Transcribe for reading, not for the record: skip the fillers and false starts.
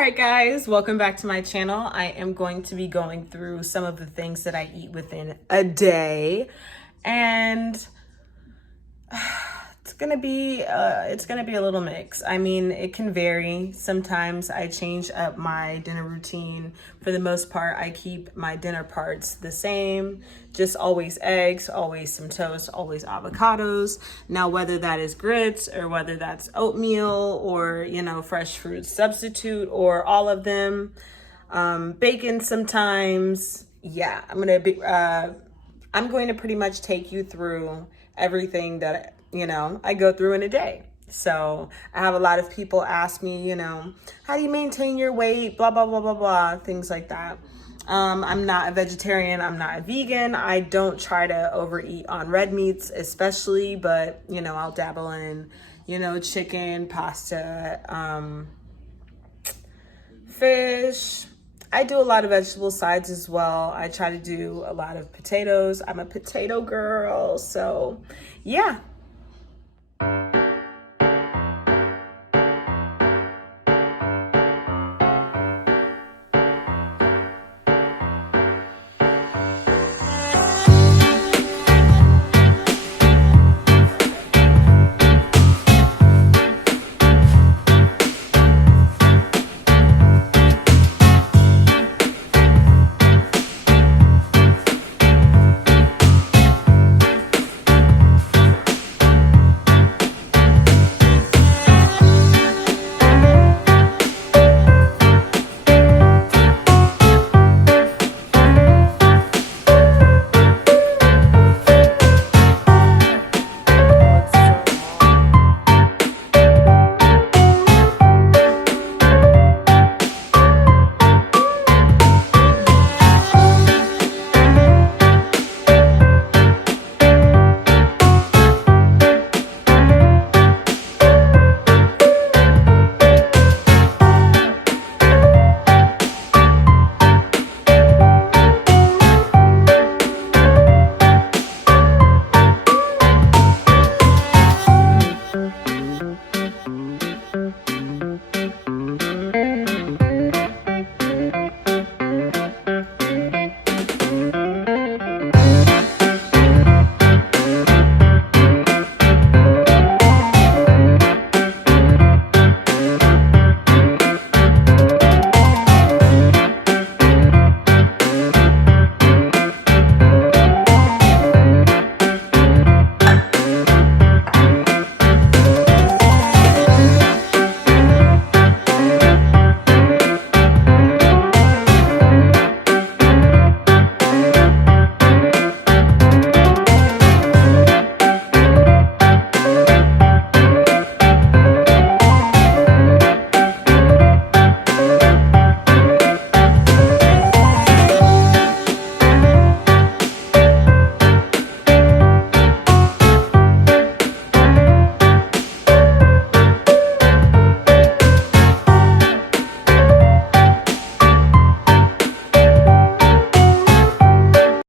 right, guys, welcome back to my channel. I am going to be going through some of the things that I eat within a day, and it's gonna be a little mix. I mean, it can vary. Sometimes I change up my dinner routine. For the most part, I keep my dinner parts the same. Just always eggs, always some toast, always avocados. Now, whether that is grits or whether that's oatmeal or, fresh fruit substitute or all of them, bacon sometimes. Yeah, I'm going to pretty much take you through everything that, I go through in a day. So I have a lot of people ask me, how do you maintain your weight? Blah, blah, blah, blah, blah, things like that. I'm not a vegetarian. I'm not a vegan. I don't try to overeat on red meats, especially, but, I'll dabble in, chicken, pasta, fish. I do a lot of vegetable sides as well. I try to do a lot of potatoes. I'm a potato girl. So yeah,